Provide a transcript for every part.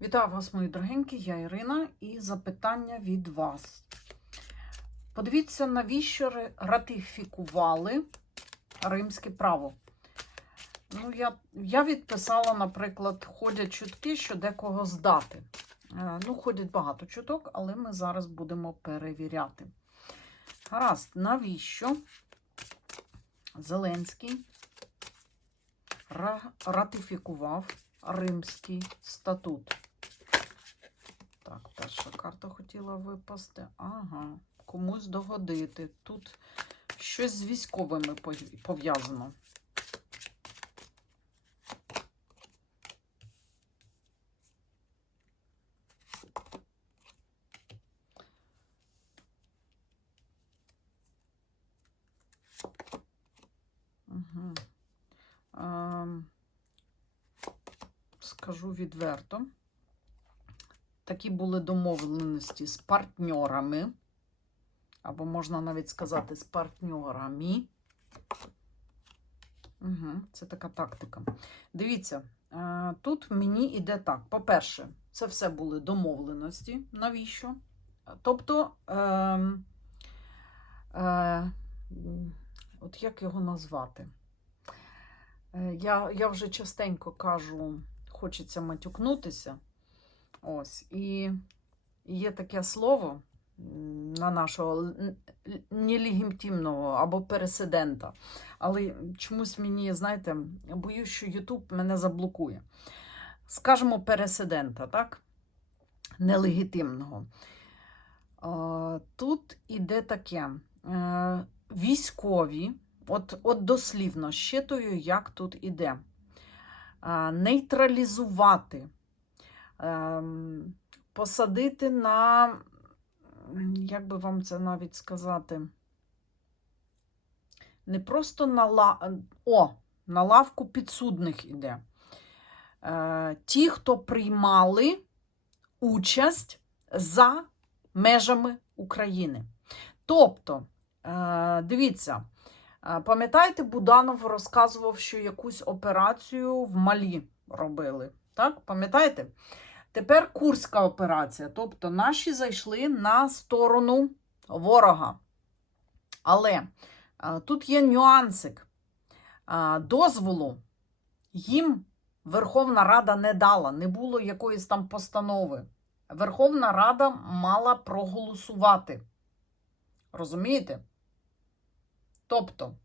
Вітаю вас, мої дорогенькі, я Ірина, і запитання від вас. Подивіться, навіщо ратифікували римське право. Ну, я, я відписала, наприклад, ходять чутки, що декого здати. Е, Ну, ходять багато чуток, але ми зараз будемо перевіряти. Гаразд, навіщо Зеленський ратифікував Римський статут? Перша карта хотіла випасти. Ага, комусь догодити. Тут щось з військовими пов'язано. Ем, скажу відверто. Такі були домовленості з партньорами, або можна навіть сказати з партньорами. Угу, це така тактика. Дивіться, е, тут мені йде так. По-перше, це все були домовленості. Навіщо? Тобто, е, е, от як його назвати? Е, Я, я вже частенько кажу, хочеться матюкнутися. Ось, і є таке слово на нашого л- н- л- нелегітимного або пересидента. Але чомусь мені, знаєте, боюсь, що Ютуб мене заблокує. Скажемо, пересидента, так? Нелегітимного. Тут іде таке: е, військові, от, от дослівно, щитую, як тут іде. Нейтралізувати посадити на, як би вам це навіть сказати, не просто на, ла... О, на лавку підсудних іде. Е, ті, хто приймали участь за межами України. Тобто, е, дивіться, е, пам'ятаєте, Буданов розказував, що якусь операцію в Малі робили. Так, пам'ятаєте? Тепер Курська операція. Тобто наші зайшли на сторону ворога. Але а, тут є нюансик. А, дозволу їм Верховна Рада не дала, не було якоїсь там постанови. Верховна Рада мала проголосувати. Розумієте? Тобто,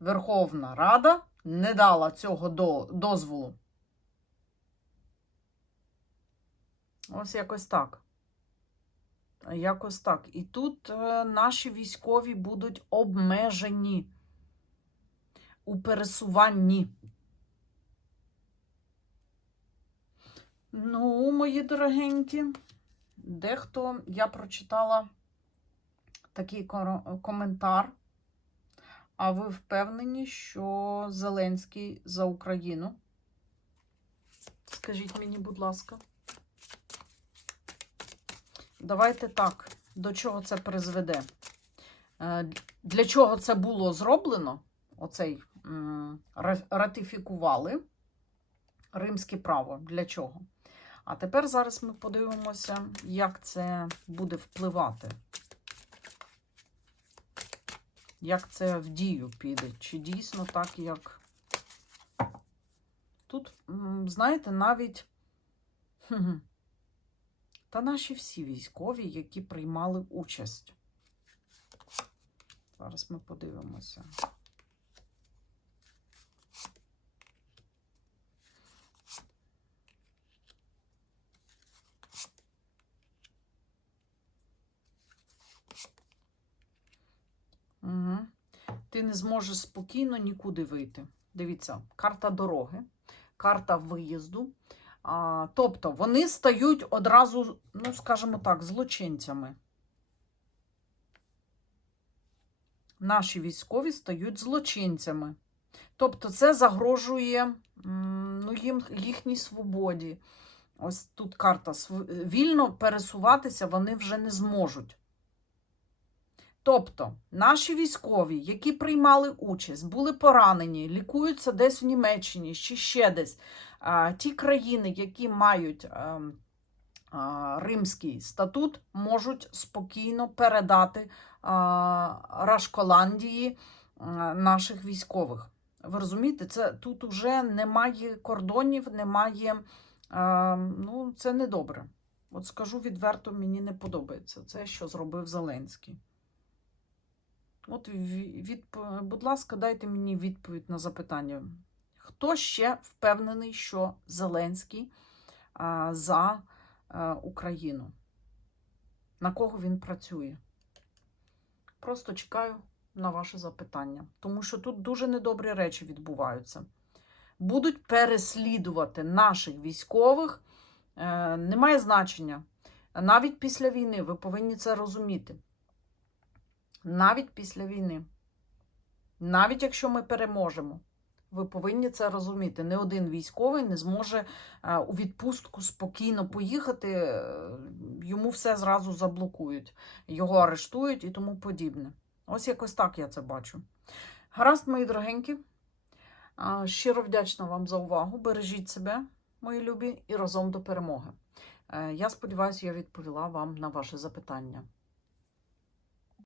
Верховна Рада не дала цього до, дозволу. Ось якось так. Якось так. І тут е, наші військові будуть обмежені у пересуванні. Ну, мої дорогенькі, дехто я прочитала такий коментар. А ви впевнені, що Зеленський за Україну? Скажіть мені, будь ласка. Давайте так, до чого це призведе? Е, Для чого це було зроблено? Оцей ратифікували римське право. Для чого? А тепер зараз ми подивимося, як це буде впливати. Як це в дію піде? Чи дійсно так, як. Тут, знаєте, навіть. Та наші всі військові, які приймали участь. Зараз ми подивимося. Угу. Ти не зможеш спокійно нікуди вийти. Дивіться, карта дороги, карта виїзду. А, тобто вони стають одразу, ну, скажімо так, злочинцями. Наші військові стають злочинцями. Тобто це загрожує ну, їм, їхній свободі. Ось тут карта. Вільно пересуватися вони вже не зможуть. Тобто наші військові, які приймали участь, були поранені, лікуються десь в Німеччині чи ще десь. Ті країни, які мають ем, римський статут, можуть спокійно передати Рашколандії наших військових. Ви розумієте, це тут уже немає кордонів, немає. А, ну, це не добре. От скажу відверто, мені не подобається це, що зробив Зеленський. От, ві- відп- будь ласка, дайте мені відповідь на запитання. Хто ще впевнений, що Зеленський а, за а, Україну? На кого він працює? Просто чекаю на ваше запитання, тому що тут дуже недобрі речі відбуваються. Будуть переслідувати наших військових, е, немає значення. Навіть після війни ви повинні це розуміти. Навіть після війни. Навіть якщо ми переможемо, ви повинні це розуміти. Не один військовий не зможе е, у відпустку спокійно поїхати, е, йому все зразу заблокують, його арештують і тому подібне. Ось якось так я це бачу. Гаразд, мої дорогенькі. Щиро вдячна вам за увагу. Бережіть себе, мої любі, і разом до перемоги. Е, Я сподіваюся, я відповіла вам на ваше запитання.